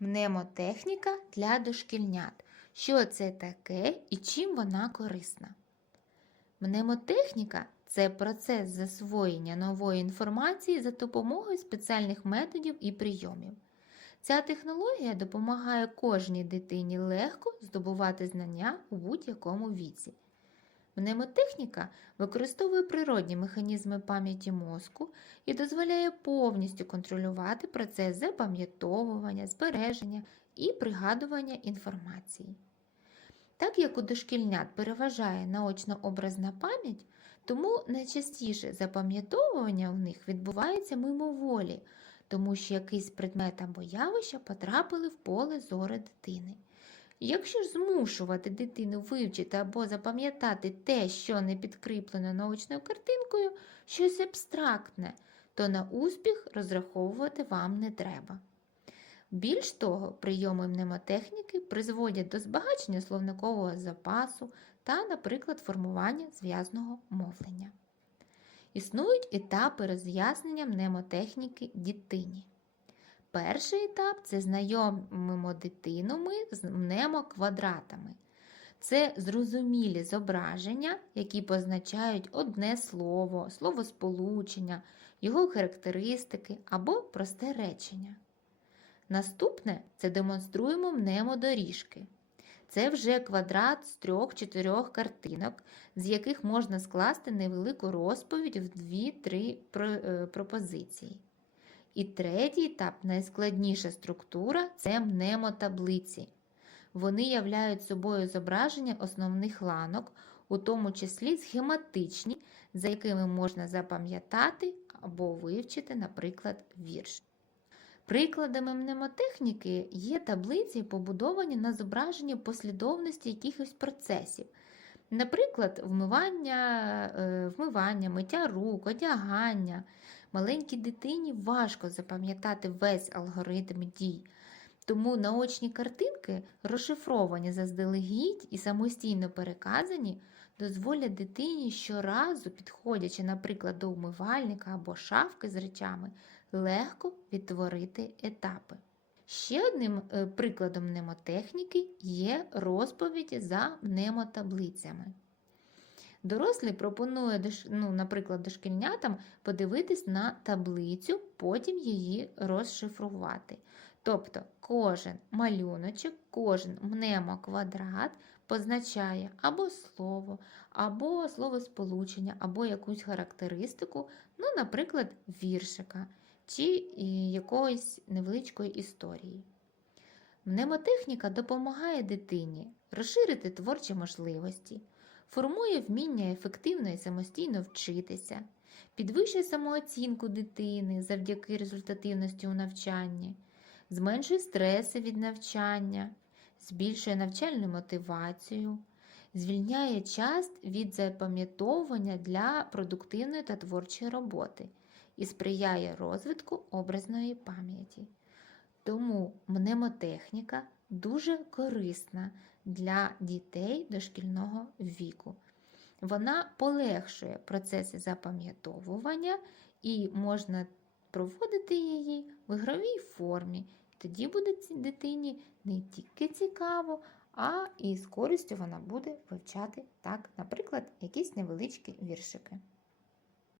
Мнемотехніка для дошкільнят. Що це таке і чим вона корисна? Мнемотехніка це процес засвоєння нової інформації за допомогою спеціальних методів і прийомів. Ця технологія допомагає кожній дитині легко здобувати знання у будь-якому віці. Мнемотехніка використовує природні механізми пам'яті мозку і дозволяє повністю контролювати процес запам'ятовування, збереження і пригадування інформації. Так як у дошкільнят переважає наочно-образна пам'ять, тому найчастіше запам'ятовування в них відбувається мимоволі, тому що якийсь предмет або явище потрапили в поле зору дитини. Якщо ж змушувати дитину вивчити або запам'ятати те, що не підкріплено наочною картинкою, щось абстрактне, то на успіх розраховувати вам не треба. Більш того, прийоми мнемотехніки призводять до збагачення словникового запасу та, наприклад, формування зв'язного мовлення. Існують етапи роз'яснення мнемотехніки дитині. Перший етап це знайомимо дитину ми з мнемоквадратами. Це зрозумілі зображення, які позначають одне слово, словосполучення, його характеристики або просте речення. Наступне це демонструємо мнемодоріжки. Це вже квадрат з трьох-чотирьох картинок, з яких можна скласти невелику розповідь в 2-3 пропозиції. І третій етап, найскладніша структура це мнемотаблиці. Вони являють собою зображення основних ланок, у тому числі схематичні, за якими можна запам'ятати або вивчити, наприклад, вірш. Прикладами мнемотехніки є таблиці, побудовані на зображенні послідовності якихось процесів. Наприклад, вмивання, е, вмивання, миття рук, одягання. Маленькій дитині важко запам'ятати весь алгоритм дій. Тому наочні картинки, розшифровані заздалегідь і самостійно переказані, дозволять дитині щоразу, підходячи, наприклад, до умивальника або шафки з речами, легко відтворити етапи. Ще одним е, прикладом мнемотехніки є розповідь за мнемотаблицями. Дорослий пропонує, ну, наприклад, дошкільнятам подивитись на таблицю, потім її розшифрувати. Тобто кожен малюночок, кожен мнемоквадрат позначає або слово, або словосполучення, або якусь характеристику, ну, наприклад, віршика чи якоїсь невеличкої історії. Мнемотехніка допомагає дитині розширити творчі можливості, формує вміння ефективно і самостійно вчитися, підвищує самооцінку дитини завдяки результативності у навчанні, зменшує стреси від навчання, збільшує навчальну мотивацію, звільняє час від запам'ятовування для продуктивної та творчої роботи і сприяє розвитку образної пам'яті. Тому мнемотехніка дуже корисна для дітей дошкільного віку. Вона полегшує процеси запам'ятовування і можна проводити її в ігровій формі. Тоді буде дитині не тільки цікаво, а і з користю вона буде вивчати так, наприклад, якісь невеличкі віршики.